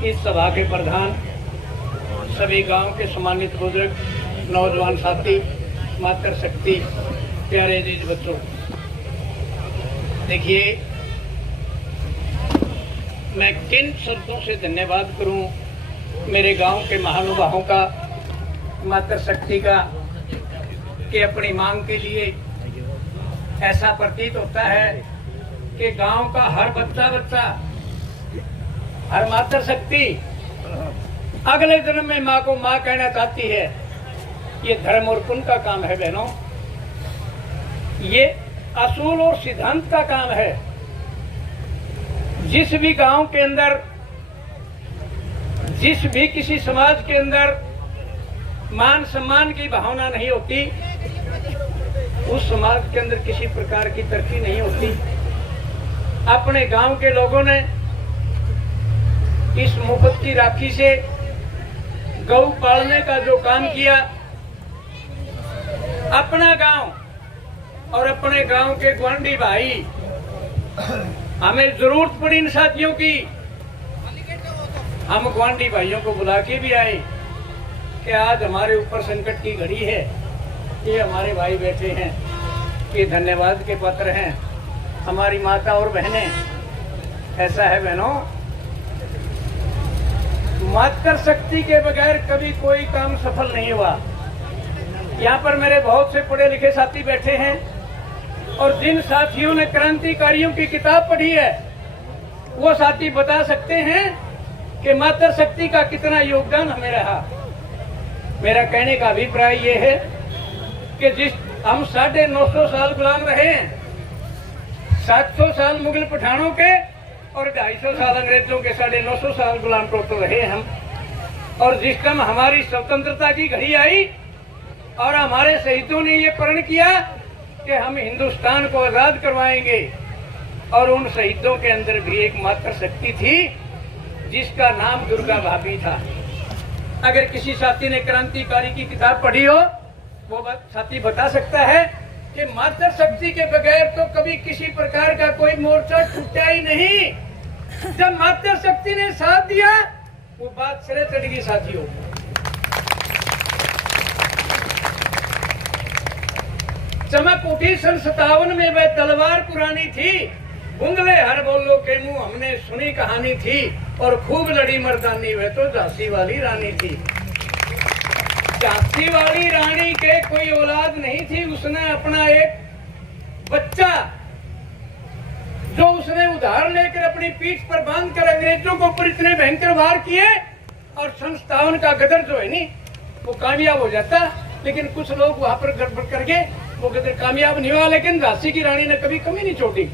इस सभा के प्रधान, सभी गांव के सम्मानित बुजुर्ग, नौजवान साथी, मातृशक्ति, प्यारे अजीज बच्चों, देखिए मैं किन शब्दों से धन्यवाद करूं मेरे गांव के महानुभावों का, मातृशक्ति का, कि अपनी मांग के लिए ऐसा प्रतीत होता है कि गांव का हर बच्चा हर मातृशक्ति अगले जन्म में माँ को माँ कहना चाहती है। ये धर्म और पुण्य का काम है बहनों, ये असूल और सिद्धांत का काम है। जिस भी गांव के अंदर, जिस भी किसी समाज के अंदर मान सम्मान की भावना नहीं होती, उस समाज के अंदर किसी प्रकार की तरक्की नहीं होती। अपने गांव के लोगों ने इस मुफ्त की राखी से गौ पालने का जो काम किया, अपना गांव और अपने गांव के गुआंढी भाई, हमें जरूरत पड़ी इन साथियों की, हम गुआंढी भाइयों को बुला के भी आए कि आज हमारे ऊपर संकट की घड़ी है, ये हमारे भाई बैठे हैं, ये धन्यवाद के पात्र हैं, हमारी माता और बहनें। ऐसा है बहनों, मातृशक्ति के बगैर कभी कोई काम सफल नहीं हुआ। यहाँ पर मेरे बहुत से पढ़े लिखे साथी बैठे हैं, और जिन साथियों ने क्रांतिकारियों की किताब पढ़ी है, वो साथी बता सकते हैं कि मातृशक्ति का कितना योगदान हमें रहा। मेरा कहने का अभिप्राय ये है कि जिस हम 950 साल गुलाम रहे हैं, 700 साल मुगल पठानों के और 250 साल अंग्रेजों के, 950 साल गुलाम टोटल रहे हम। और जिस टाइम हमारी स्वतंत्रता की घड़ी आई और हमारे शहीदों ने ये प्रण किया कि हम हिंदुस्तान को आजाद करवाएंगे, और उन शहीदों के अंदर भी एक मातृशक्ति थी जिसका नाम दुर्गा भाभी था। अगर किसी साथी ने क्रांतिकारी की किताब पढ़ी हो, वो साथी बता सकता है कि मातृशक्ति के बगैर तो कभी किसी प्रकार का कोई मोर्चा छूटा ही नहीं। जब मातृशक्ति ने साथ दिया, वो बात सिरे चढ़ गई साथियों। चमक उठी सन 57 में, वह तलवार पुरानी थी, बुंगले हर बोलो के मुंह हमने सुनी कहानी थी, और खूब लड़ी मर्दानी, वह तो झांसी वाली रानी थी। झांसी वाली रानी के कोई औलाद नहीं थी, उसने अपना एक बच्चा जो उसने उधार लेकर अपनी पीठ पर बांधकर अंग्रेजों को ऊपर इतने भयंकर वार किए, और संस्थावन का गदर जो है नहीं, वो कामयाब हो जाता। लेकिन कुछ लोग वहां पर गड़बड़ कर गए, वो गदर कामयाब नहीं हुआ। लेकिन झांसी की रानी ने कभी कमी नहीं छोड़ी।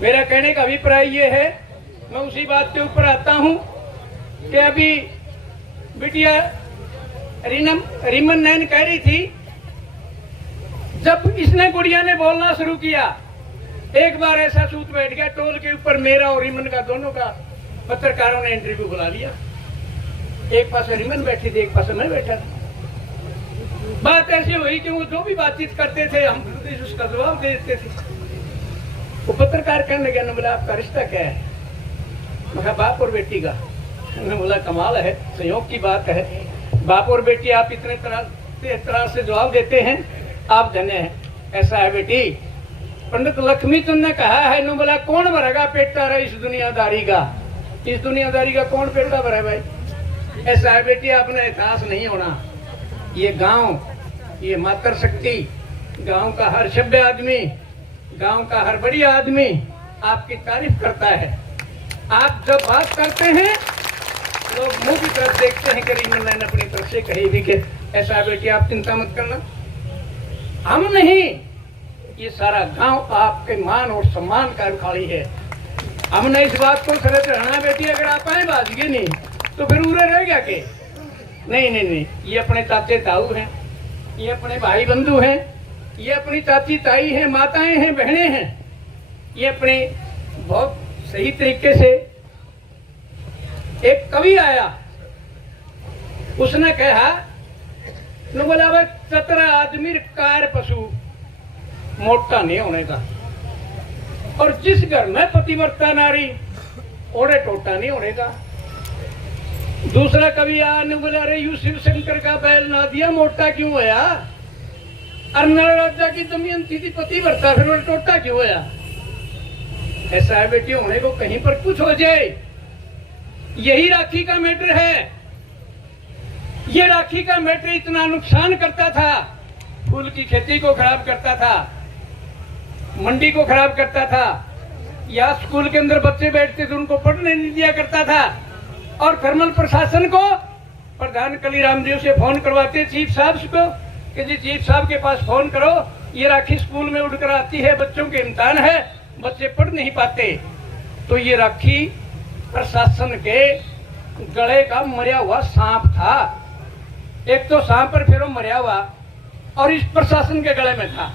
मेरा कहने का अभिप्राय ये है, मैं उसी बात के ऊपर आता हूं कि अभी बिटिया रीमन नैन कह रही थी, जब इसने गुड़िया ने बोलना शुरू किया, एक बार ऐसा सूत बैठ गया टोल के ऊपर, मेरा और रीमन का, दोनों का पत्रकारों ने इंटरव्यू बुला लिया। एक पास रीमन बैठी थी, एक पास मैं बैठा था। बात ऐसी हुई कि वो जो भी बातचीत करते थे, हम उसका जवाब दे देते थे। वो पत्रकार कहने लगे, ने बोला आपका रिश्ता क्या है? मैं कहा बाप और बेटी का। उन्होंने बोला कमाल है, संयोग की बात है, बाप और बेटी आप इतने तरह से जवाब देते हैं, आप धन्य हैं। ऐसा है बेटी, पंडित लक्ष्मीचंद ने कहा है, नो बोला कौन भरेगा पेटा रहा इस दुनियादारी का, इस दुनियादारी का कौन पेटा भरे भाई। ऐसा है बेटी, आपने एहसास नहीं होना, ये गांव, ये मातृशक्ति, गांव का हर सभ्य आदमी, गांव का हर बढ़िया आदमी आपकी तारीफ करता है। आप जब बात करते हैं, लोग मुंह की तरफ देखते हैं कि रीमन ने अपनी तरफ से कही भी कि ऐसा है बेटी आप चिंता मत करना। हम नहीं, ये सारा गांव आपके मान और सम्मान का रुखाड़ी है। हमने इस बात को सर चढ़ाना बेटी, अगर आप आए बाजगी नहीं तो फिर उरे रह गया के? नहीं नहीं नहीं, ये अपने चाचे ताऊ हैं, ये अपने भाई बंधु हैं, ये अपनी चाची ताई हैं, माताएं हैं, बहनें हैं। ये अपने बहुत सही तरीके से, एक कवि आया, उसने कहा, न बोला भाई 17 आदमी कार पशु मोटा नहीं होने का, और जिस घर में पतिव्रता नारी ओढ़े टोटा नहीं होने का। दूसरा कवि आने बोले, अरे यू शिव शंकर का बैल ना दिया मोटा क्यों होया? अरे राजा की दमयंती थी पति भरता, फिर टोटा क्यों होया? ऐसा है बेटी, होने को कहीं पर कुछ हो जाए, यही राखी का मैटर है। ये राखी का मैटर इतना नुकसान करता था, फूल की खेती को खराब करता था, मंडी को खराब करता था, या स्कूल के अंदर बच्चे बैठते थे उनको पढ़ने नहीं दिया करता था, और थर्मल प्रशासन को प्रधान कलीराम जी से फोन करवाते चीफ साहब को कि जी चीफ साहब के पास फोन करो, ये राखी स्कूल में उड़कर आती है, बच्चों के इम्तिहान है, बच्चे पढ़ नहीं पाते। तो ये राखी प्रशासन के गले का मरा हुआ सांप था। एक तो सांप पर फिर मरा हुआ और इस प्रशासन के गले में था।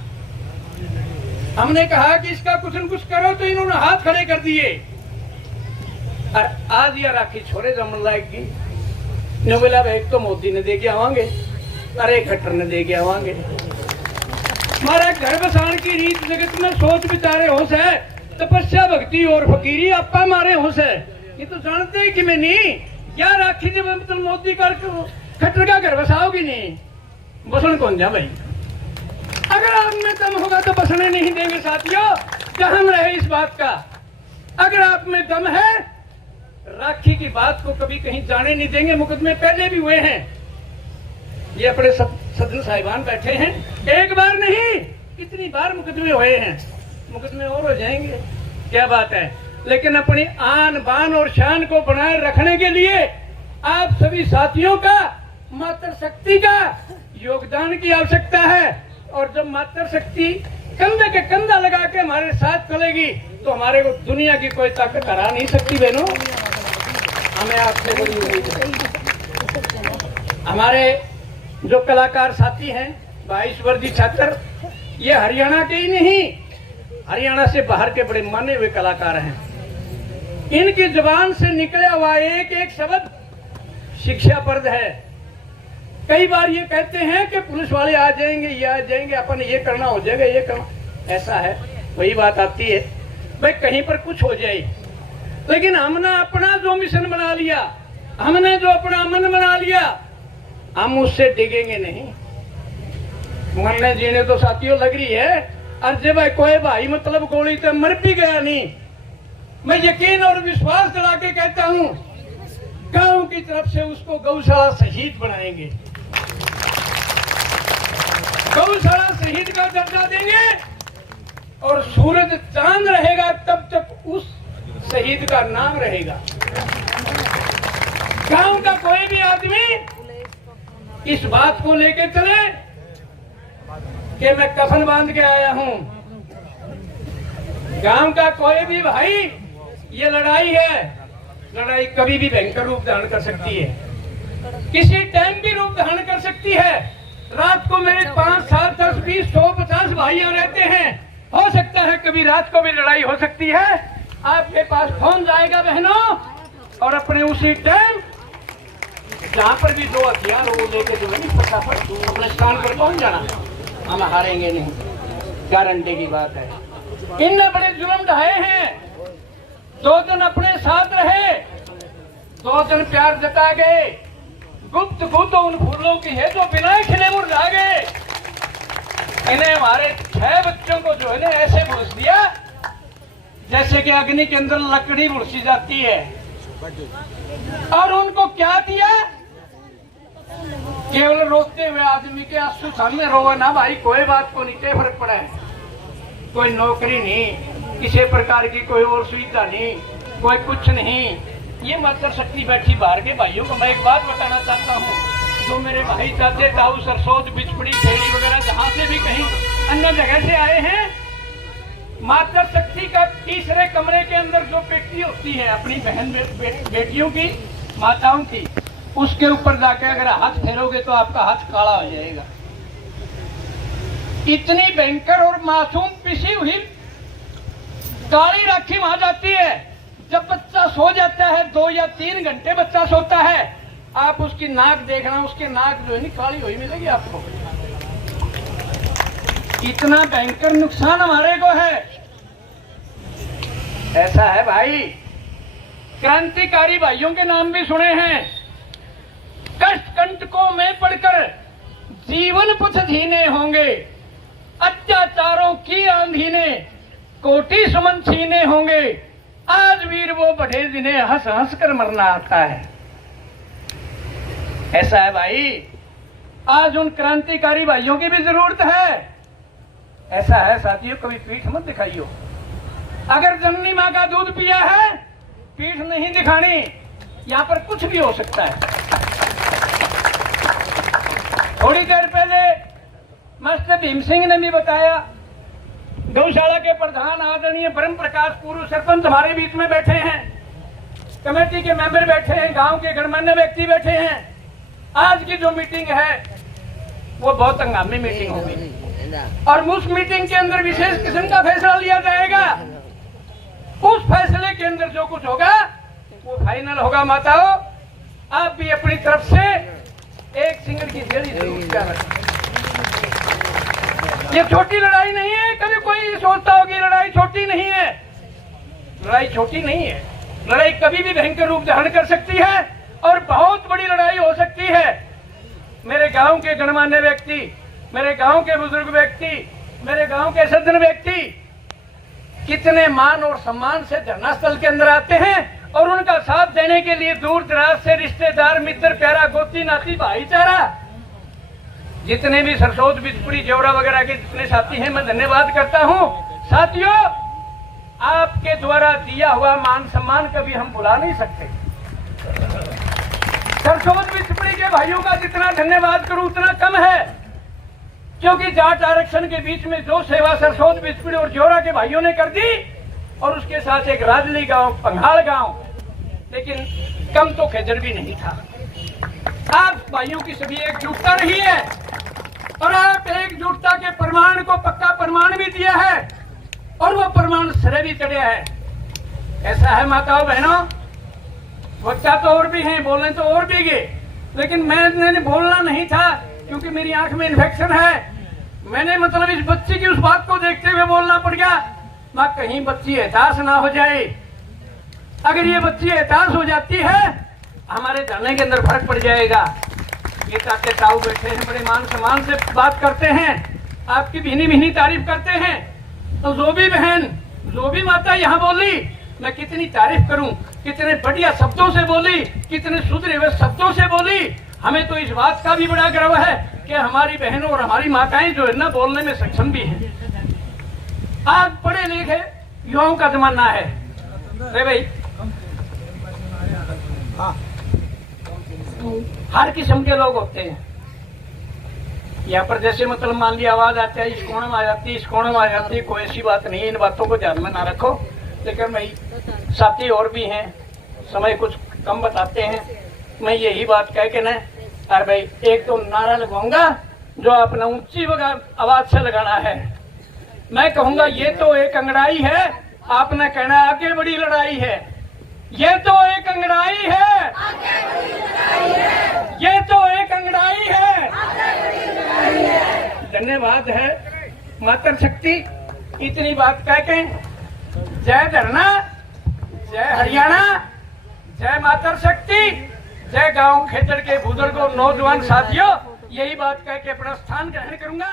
हमने कहा कि इसका कुछ न कुछ करो, तो इन्होंने हाथ खड़े कर दिए। और आज यह राखी छोड़े जमन लाएगी, ने बोला एक तो मोदी ने दे के आवांगे, अरे खट्टर ने दे के आवांगे। हमारा घर बसाने की रीत जगत में सोच विचारे होश है, तपस्या भक्ति और फकीरी आपा मारे होश है। ये तो जानते हैं कि मैं नहीं, क्या राखी जब मतलब मोदी कर खट्टर का घर बसाओगी नहीं, बसन कौन जा भाई? अगर आप में दम होगा तो बसने नहीं देंगे साथियों, जहम रहे इस बात का। अगर आप में दम है, राखी की बात को कभी कहीं जाने नहीं देंगे। मुकदमे पहले भी हुए हैं, ये अपने सदन साहिबान बैठे हैं, एक बार नहीं कितनी बार मुकदमे हुए हैं, मुकदमे और हो जाएंगे, क्या बात है। लेकिन अपनी आन बान और शान को बनाए रखने के लिए आप सभी साथियों का, मातृ शक्ति का योगदान की आवश्यकता है। और जब मातृ शक्ति कंधे के कंधा लगा के हमारे साथ चलेगी, तो हमारे को दुनिया की कोई ताकत हरा नहीं सकती। बहनों, हमें आपसे बड़ी उम्मीद है। हमारे जो कलाकार साथी हैं, 22 वर्दी छात्र, ये हरियाणा के ही नहीं, हरियाणा से बाहर के बड़े माने हुए कलाकार हैं। इनकी जुबान से निकला हुआ एक एक शब्द शिक्षाप्रद है। कई बार ये कहते हैं कि पुलिस वाले आ जाएंगे, ये आ जाएंगे, अपन ये करना हो जाएगा, ये करना, ऐसा है। वही बात आती है भाई, कहीं पर कुछ हो जाए, लेकिन हमने अपना जो मिशन बना लिया, हमने जो अपना मन बना लिया, हम उससे डिगेंगे नहीं। मरने जीने तो साथियों लग रही है, और जब कोई भाई मतलब गोली तो मर भी गया नहीं, मैं यकीन और विश्वास दिला के कहता हूं, गांव की तरफ से उसको गौशाला शहीद बनाएंगे, गौशाला शहीद का दर्जा देंगे, और सूरज चांद रहेगा तब तक उस शहीद का नाम रहेगा। गांव का कोई भी आदमी इस बात को लेके चले कि मैं कफन बांध के आया हूं। गांव का कोई भी भाई, ये लड़ाई है, लड़ाई कभी भी भयंकर रूप धारण कर सकती है, किसी टाइम भी रूप धारण कर सकती है। रात को मेरे 5, 7, 10, 20, 100, 50 भाइयों रहते हैं, हो सकता है कभी रात को भी लड़ाई हो सकती है। आपके पास फोन जाएगा बहनों, और अपने उसी टाइम जहाँ पर भी दो हथियार वो लेके जो है फटाफट अपने स्थान पर पहुंच जाना, हम हारेंगे नहीं, गारंटी की बात है। इनने बड़े जुर्म ढाए हैं, 2 दिन अपने साथ रहे, 2 दिन प्यार जता गए, गुप्त तो उन फूलों की है जो बिना खिले मुरझा गए। इन्हें हमारे 6 बच्चों को जो है ना ऐसे भूस दिया जैसे कि अग्नि के अंदर लकड़ी भूसी जाती है, और उनको क्या दिया, केवल रोते हुए आदमी के आंसू सामने रोवे ना भाई, कोई बात को नहीं फर्क पड़ा है, कोई नौकरी नहीं, किसी प्रकार की कोई और सुविधा नहीं, कोई कुछ नहीं। ये मातृ शक्ति बैठी बाहर के भाइयों को मैं एक बात बताना चाहता हूँ, जो मेरे भाई चाचे ताऊ सरसोद बिचपड़ी खेड़ी वगैरह जहाँ से भी कहीं अन्य जगह से आए हैं, मातृ शक्ति का तीसरे कमरे के अंदर जो पेटी होती है अपनी बहन बेटियों की, माताओं की, उसके ऊपर जाके अगर हाथ फेरोगे तो आपका हाथ काला हो जाएगा। इतनी भयंकर और मासूम पिसी हुई काली राखी वहां जाती है। जब बच्चा सो जाता है 2 या 3 घंटे बच्चा सोता है, आप उसकी नाक देखना, उसकी नाक जो है नी काली हुई मिलेगी आपको। इतना भयंकर नुकसान हमारे को है। ऐसा है भाई, क्रांतिकारी भाइयों के नाम भी सुने हैं, कष्ट कंटकों में पड़कर जीवन पथ जीने होंगे, अत्याचारों की आंधी ने कोटि सुमन छीने होंगे। आज वीर वो बढ़े जिन्हें हंस हंस कर मरना आता है। ऐसा है भाई, आज उन क्रांतिकारी भाइयों की भी जरूरत है। ऐसा है साथियों, कभी पीठ मत दिखाइयो। अगर जननी माँ का दूध पिया है, पीठ नहीं दिखानी। यहाँ पर कुछ भी हो सकता है। थोड़ी देर पहले मास्टर भीम सिंह ने भी बताया, गौशाला के प्रधान आदरणीय ब्रह्म प्रकाश पूर्व सरपंच हमारे बीच में बैठे हैं, कमेटी के मेंबर बैठे हैं, गांव के गणमान्य व्यक्ति बैठे हैं। आज की जो मीटिंग है वो बहुत हंगामी मीटिंग होगी और उस मीटिंग के अंदर विशेष किस्म का फैसला लिया जाएगा। उस फैसले के अंदर जो कुछ होगा वो फाइनल होगा। माताओं, आप भी अपनी तरफ से एक सिंगल की जड़ी जरूर ख्याल रखें। ये छोटी लड़ाई नहीं है। कभी कोई सोचता हो कि लड़ाई छोटी नहीं है। लड़ाई छोटी नहीं है। लड़ाई कभी भी भयंकर रूप धारण कर सकती है और बहुत बड़ी लड़ाई हो सकती है। मेरे गांव के गणमान्य व्यक्ति, मेरे गांव के बुजुर्ग व्यक्ति, मेरे गांव के सज्जन व्यक्ति कितने मान और सम्मान से धरना स्थल के अंदर आते हैं और उनका साथ देने के लिए दूर दराज से रिश्तेदार, मित्र, प्यारा, गोती, नाती, भाईचारा, जितने भी सरसोद, बिचपुड़ी, जेवरा वगैरह के जितने साथी हैं, मैं धन्यवाद करता हूं। साथियों, आपके द्वारा दिया हुआ मान सम्मान कभी हम भुला नहीं सकते। सरसोद बिचपुड़ी के भाइयों का जितना धन्यवाद करूं उतना कम है, क्योंकि जाट आरक्षण के बीच में जो सेवा सरसोद बिचपुड़ी और जेवरा के भाइयों ने कर दी, और उसके साथ एक राजली गांव, पंघाल गांव, लेकिन कम तो खेजर भी नहीं था। आप भाइयों की सभी एकजुटता रही है और आप एकजुटता के प्रमाण को पक्का प्रमाण भी दिया है और वो प्रमाण सिरे भी चढ़े है। ऐसा है माताओं बहनों, बच्चा तो और भी हैं, बोलने तो और भी गए, लेकिन मैंने बोलना नहीं था क्योंकि मेरी आंख में इन्फेक्शन है। मैंने मतलब इस बच्ची की उस बात को देखते हुए बोलना पड़ गया, मां कहीं बच्ची एहसास ना हो जाए। अगर ये बच्ची एहसास हो जाती है, हमारे जाने के अंदर फर्क पड़ जाएगा। ये चाचे ताऊ बैठे हैं, बड़े मान सम्मान से बात करते हैं, आपकी भीनी भीनी तारीफ करते हैं। तो जो भी बहन, जो भी माता यहाँ बोली, मैं कितनी तारीफ करूं, कितने बढ़िया शब्दों से बोली, कितने सुधरे हुए शब्दों से बोली। हमें तो इस बात का भी बड़ा गर्व है कि हमारी बहनों और हमारी माताएं जो है ना, बोलने में सक्षम भी हैं। आज पढ़े लिखे युवाओं का जमाना है। अरे भाई, हर किस्म के लोग होते हैं यहाँ पर। जैसे मतलब मान लिया आवाज आती है, इस कोने में आ जाती है, इस कोने में आ जाती है, कोई ऐसी बात नहीं है। इन बातों को ध्यान में ना रखो। लेकिन भाई साथी और भी हैं, समय कुछ कम बताते हैं। मैं यही बात कह के ना, अरे भाई एक तो नारा लगाऊंगा जो अपना ऊंची आवाज से लगाना है। मैं कहूंगा ये तो एक अंगड़ाई है, आपने कहना आगे बड़ी लड़ाई है। ये तो एक अंगड़ाई है, ये तो एक अंगड़ाई है। धन्यवाद है मातृ शक्ति। इतनी बात कह के जय धरना, जय हरियाणा, जय मातृ शक्ति, जय गांव खेतर के बुजुर्गों, नौजवान साथियों, यही बात कह के अपना स्थान ग्रहण करूंगा।